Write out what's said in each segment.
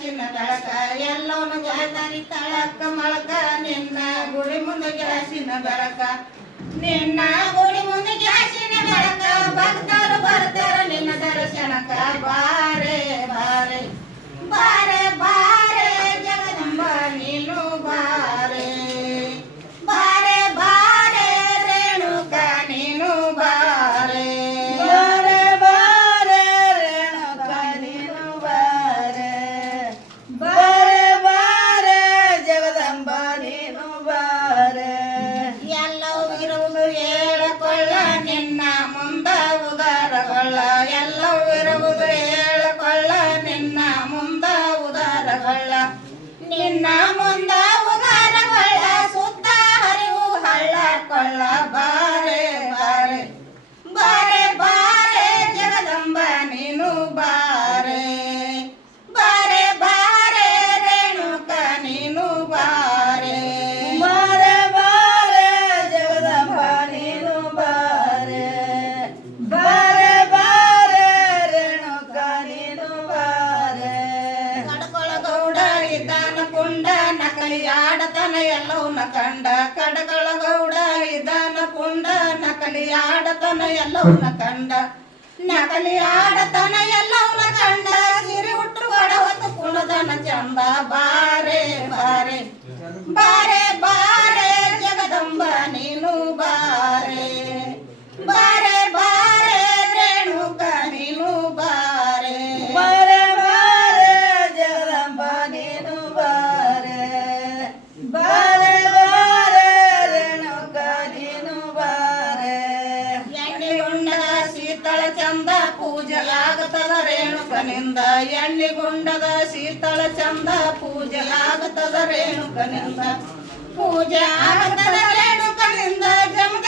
ಕಾಸಿನ ತಳಕ ಎಲ್ಲವನು ಜಾತಾರಿ ತಳಕ ಮಳಕ ನಿನ್ನ ಗುಡಿ ಮುಂದೆ ಗ್ಯಾಸಿನ ಬೆಳಕ ನಿನ್ನ ಗುಡಿ ಮುಂದೆ ಹಳ್ಳ ಕೊಳ್ಳ ಬಾರೆ ಬಾರೆ ಬಾರೆ ಬಾರೆ ಜಗದಂಬ ನೀನು ಬಾರೆ ಬಾರೆ ಬಾರೆ ರೇಣುಕ ನೀನು ಬಾರೆ ಬಾರೆ ಬಾರೆ ಜಗದಂಬ ನೀನು ಬಾರೆ ಬಾರೆ ಬಾರೆ ರೇಣುಕ ನೀನು ಬಾರೆ ಕಡಕೊಳಗೌಡ ಇದ್ದಾನ ಕುಂಡ ನಕಲಿ ಆಡತನ ಎಲ್ಲವನ್ನ ಕಂಡ ಕಡಕೊಳಗೌಡ ಇದನ ಕುಂಡ ನಕಲಿ ಆಡತನ ಎಲ್ಲವನ್ನ ಕಂಡ ನಕಲಿ ಆಡತನ ಎಲ್ಲವನ್ನ ಕಂಡ ಸಿರಿ ಹುಟ್ಟು ಒಡ ಹೊತ್ತು ಕುಣದನ ಚಂಬ ಬಾರೆ ಬಾರೆ ಬಾ ಕನಿಂದ ರೇಣುಕನಿಂದ ಗುಂಡದ ಶೀತಳ ಚಂದ ಪೂಜೆ ಆಗತದ ರೇಣುಕನಿಂದ ಪೂಜೆ ಆಗುತ್ತದ ರೇಣುಕನಿಂದ ಜಮದ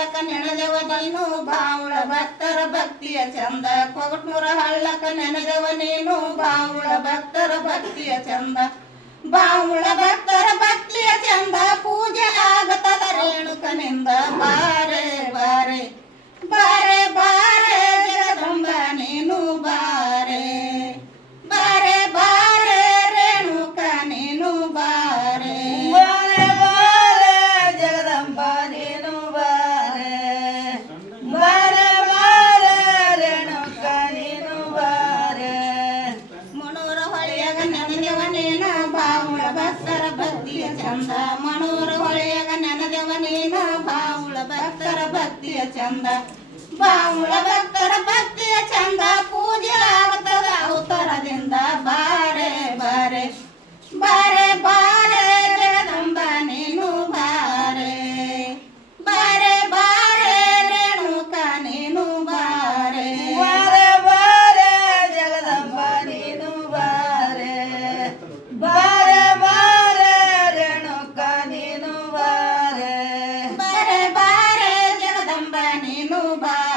ಹಳ್ಳಕ ನೆನೆದವ ಬಾವುಳ ಭಕ್ತರ ಭಕ್ತಿಯ ಚಂದ ಕೊಗಟ್ನೂರ ಹಳ್ಳಕ ನೆನೆದವ ನೀನು ಬಾವುಳ ಭಕ್ತರ ಭಕ್ತಿಯ ಚಂದ ಭಕ್ತರ ಭಕ್ತಿಯ ಚಂದ ಬಾವುಳ ಭಕ್ತರ ಭಕ್ತಿಯ ಚಂದ ಪೂಜೆ Bye.